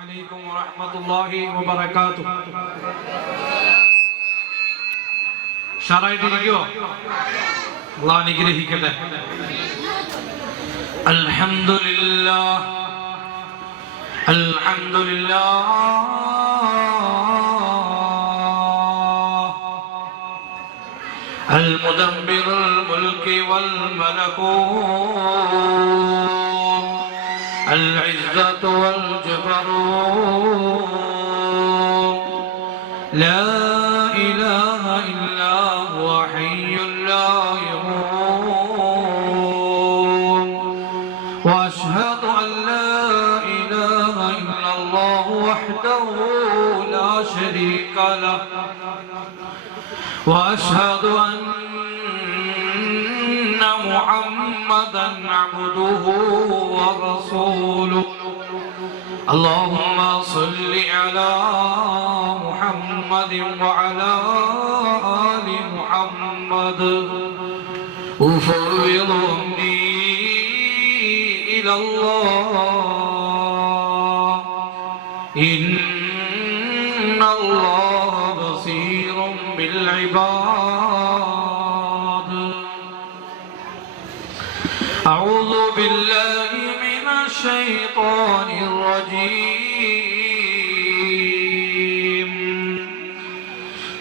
عليكم ورحمة الله وبركاته ഷാറായിട്ടിരിക്കോ അള്ളാഹ് അനുഗ്രഹിക്കട്ടെ അൽഹംദുലില്ലാ അൽഹംദുലില്ലാ المدبر الملك والملكوت العزة والجبروت. لا إله إلا هو حي لا يموت. وأشهد أن لا إله إلا الله وحده لا شريك له. وأشهد أن محمدا عبده ورسوله. اللهم صل على محمد وعلى آل محمد. افوض امري إلى الله. إن الله بصير بالعباد.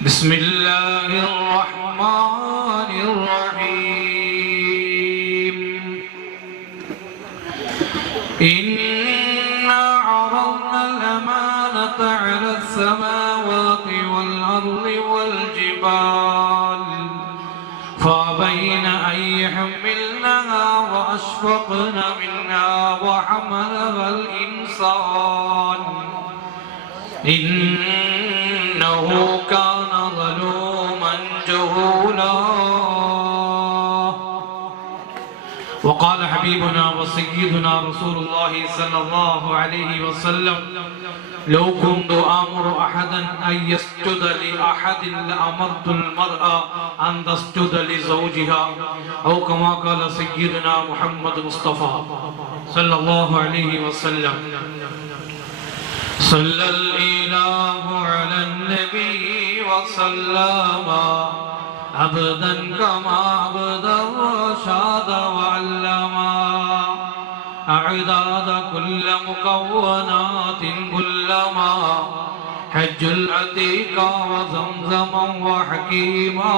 بسم الله الرحمن الرحيم. إنا عرضنا الأمانة على السماوات والأرض والجبال فأبين أن يحملنها وأشفقن منها وحملها الإنسان وقال حبيبنا وسيدنا رسول الله صلى الله عليه وسلم لو كنت آمر أحدا أن يسجد لأحد لأمرت المرأة أن تسجد لزوجها أو كما قال سيدنا محمد مصطفى صلى الله عليه وسلم صلى الإله على النبي وسلم عبدا كما عبد الرشاد وعلما أعداد كل مكونات كلما. حج العتيق وزمزما وحكيما.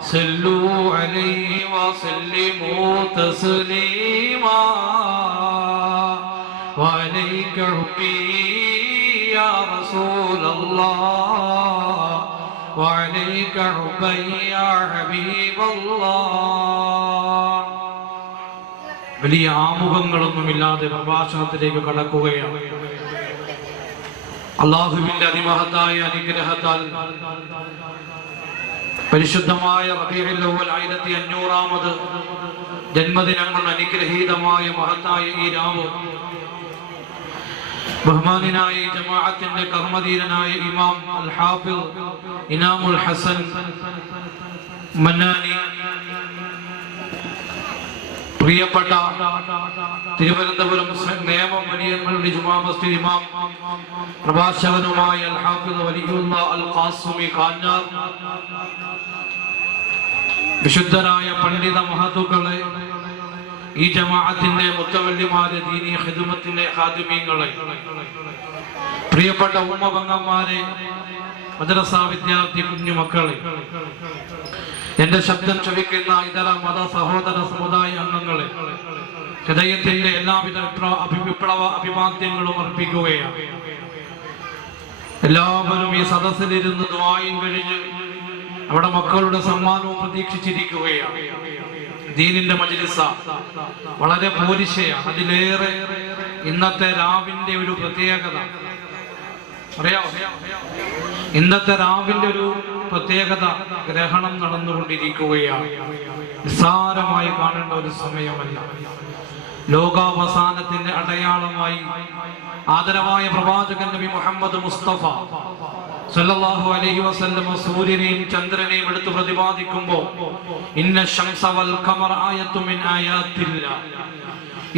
صلوا عليه وسلموا تسليما. وعليك حبي يا رسول الله. وعليك حبي يا حبيب الله വലിയ ആമുഖങ്ങളൊന്നുമില്ലാതെ പ്രഭാഷണത്തിലേക്ക് കടക്കുകയാണ് അള്ളാഹുവിന്റെ അതിമഹത്തായ അനുഗ്രഹത്താൽ പരിശുദ്ധമായ റബീഉൽ അവ്വൽ ആയിരത്തി അഞ്ഞൂറാമത് ജന്മദിനങ്ങൾ അനുഗ്രഹീതമായ മഹത്തായ ഈ രാവ് ബഹുമാനായ ഈ ജമാഅത്തിന്റെ കർമ്മധീരനായ ഇമാം അൽ ഹാഫിൽ ഇനാമുൽ ഹസൻ മന്നാനി പ്രിയപ്പെട്ട തിരുവനന്തപുരം നേമം വലിയങ്ങളുടെ ജുമാ മസ്ജിദ് ഇമാം പ്രഭാഷകനുമായ അൽ ഹാഫിദ് വലിയുള്ള അൽ ഖാസുമി കാഞ്ഞാർ വിശുദ്ധരായ പണ്ഡിത മഹത്തുക്കളെ ഈ ജമാഅത്തിന്റെ മുത്തവല്ലിമാരെ ദീനീ ഹിദുമത്തിന്റെ ഹാദിമീങ്ങളെ പ്രിയപ്പെട്ട ഉമ്മപങ്കന്മാരെ മദ്രസ വിദ്യാർത്ഥി കുഞ്ഞു മക്കളെ എന്റെ ശബ്ദം ക്ഷമിക്കുന്ന ഇതര മത സഹോദര സമുദായ അംഗങ്ങളെ ഹൃദയത്തിന്റെ എല്ലാവിധ അഭിമാദ്യങ്ങളും അഭിവാദ്യങ്ങളും അർപ്പിക്കുകയാണ്. എല്ലാവരും ഈ സദസ്സിലിരുന്ന് ദ്വായും കഴിഞ്ഞ് അവിടെ മക്കളുടെ സമ്മാനവും പ്രതീക്ഷിച്ചിരിക്കുകയാണ്. ദീനിന്റെ മജ്ലിസ വളരെ പോരിശയാണ്. അതിലേറെ ഇന്നത്തെ രാവിന്റെ ഒരു പ്രത്യേകത. ഇന്നത്തെ രാവിന്റെ ഒരു പ്രത്യേകത ഗ്രഹണം നടന്നുകൊണ്ടിരിക്കുകയാണ്. നിസ്സാരമായി കാണേണ്ട ഒരു സമയമല്ല. ലോകാവസാനത്തിന്റെ അടയാളമായി ആദരവായ പ്രവാചകൻ നബി മുഹമ്മദ് മുസ്തഫ സല്ലല്ലാഹു അലൈഹി വസല്ലം സൂര്യനെയും ചന്ദ്രനെയും എടുത്തു പ്രതിപാദിക്കുമ്പോൾ ഇന്ന ശംസ വൽ ഖമർ ആയത്തു മിൻ ആയാത്തില്ല.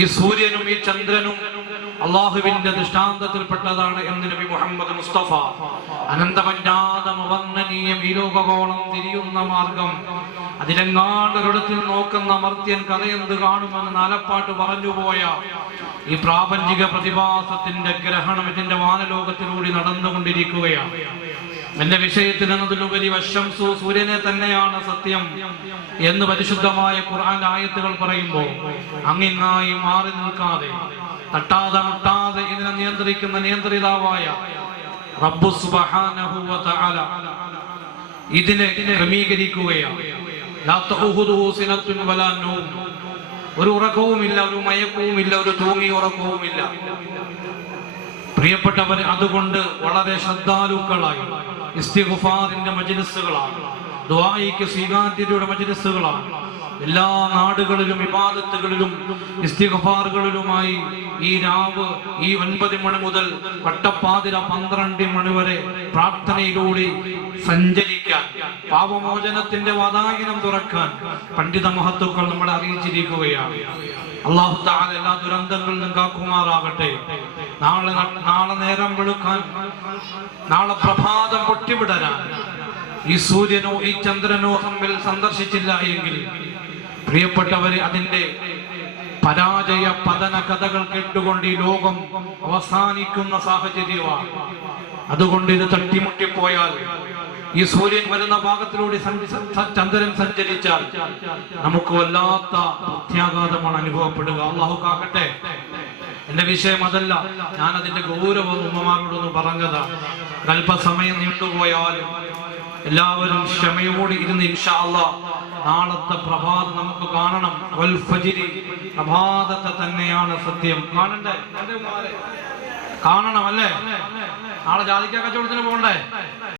ഈ സൂര്യനും ഈ ചന്ദ്രനും അള്ളാഹുവിന്റെ ദൃഷ്ടാന്തത്തിൽപ്പെട്ടതാണ് എന്ന് നബി മുഹമ്മദ് മുസ്തഫ അനന്തമഞ്ചാതം അവർണനീയം ഈ ലോകകോളം തിരിയുന്ന മാർഗം അതിലെങ്ങാണ്ടൊരിടത്തിൽ നോക്കുന്ന മർത്യൻ കഥയെന്ത് കാണുമെന്ന് നാലപ്പാട്ട് പറഞ്ഞുപോയ ഈ പ്രാപഞ്ചിക പ്രതിഭാസത്തിന്റെ ഗ്രഹണം ഇതിന്റെ വാനലോകത്തിലൂടെ നടന്നുകൊണ്ടിരിക്കുകയാണ്. എന്റെ വിഷയത്തിൽ എന്നതിലുപരി വശംസു സൂര്യനെ തന്നെയാണ് സത്യം എന്ന് പരിശുദ്ധമായ ഖുർആൻ ആയത്തുകൾ പറയുമ്പോൾ അങ്ങിങ്ങായി മാറി നിൽക്കാതെ തട്ടാതെ മുട്ടാതെ ഇതിനെ നിയന്ത്രിക്കുന്ന നിയന്ത്രിതാവായ റബ്ബു സുബ്ഹാനഹു വ തആല ഇതിനെ ക്രമീകരിക്കുകയാണ്. ഒരു ഉറക്കവുമില്ല ഒരു മയക്കവുമില്ല ഒരു തൂങ്ങി ഉറക്കവുമില്ല. പ്രിയപ്പെട്ടവർ അതുകൊണ്ട് വളരെ ശ്രദ്ധാലുക്കളായി ഇസ്തിഗുഫാറിന്റെ മജ്ലിസുകളാണ്. ദുആയിക്ക് സ്വീകാര്യതയുടെ മജ്ലിസുകളാണ്. എല്ലാ നാടുകളിലും വിവാദത്തുകളിലും ഇസ്തിഗഫാറുകളിലുമായി ഈ രാവ് ഈ ഒൻപത് മണി മുതൽ വട്ടപ്പാതിര പന്ത്രണ്ട് മണി വരെ പ്രാർത്ഥനയിലൂടെ സഞ്ചരിക്കാൻ പാപമോചനത്തിന്റെ വാതായനം തുറക്കാൻ പണ്ഡിത മഹത്വക്കൾ നമ്മളെ അറിയിച്ചിരിക്കുകയാണ്. അള്ളാഹു താല എല്ലാ ദുരന്തങ്ങളിൽ നിന്നും കാക്കുമാറാകട്ടെ. നാളെ നാളെ നേരം വെളുക്കാൻ നാളെ പ്രഭാതം പൊട്ടിവിടരാൻ ഈ സൂര്യനോ ഈ ചന്ദ്രനോ തമ്മിൽ സന്ദർശിച്ചില്ല എങ്കിൽ പ്രിയപ്പെട്ടവര് അതിന്റെ പരാജയ പതന കഥകൾ കേട്ടുകൊണ്ട് ഈ ലോകം അവസാനിക്കുന്ന സാഹചര്യമാണ്. അതുകൊണ്ട് ഇത് തട്ടിമുട്ടിപ്പോയാൽ ഈ സൂര്യൻ വരുന്ന ഭാഗത്തിലൂടെ ചന്ദ്രൻ സഞ്ചരിച്ചാൽ നമുക്ക് വല്ലാത്ത പ്രത്യാഘാതമാണ് അനുഭവപ്പെടുക. അള്ളാഹു കാക്കട്ടെ. എന്റെ വിഷയം അതല്ല. ഞാൻ അതിന്റെ ഗൗരവം ഉമ്മമാരോടൊന്ന് പറഞ്ഞതാ. അല്പസമയം നീണ്ടുപോയാലും എല്ലാവരും ക്ഷമയോടെ ഇരുന്ന് ഇൻഷാല്ല നാളത്തെ പ്രഭാതം നമുക്ക് കാണണം. വൽ ഫജ്രി പ്രഭാതത്തെ തന്നെയാണ് സത്യം. കാണണ്ടേ? കാണണം അല്ലേ? നാളെ ജാതിക്ക കച്ചവടത്തിന് പോകണ്ടേ?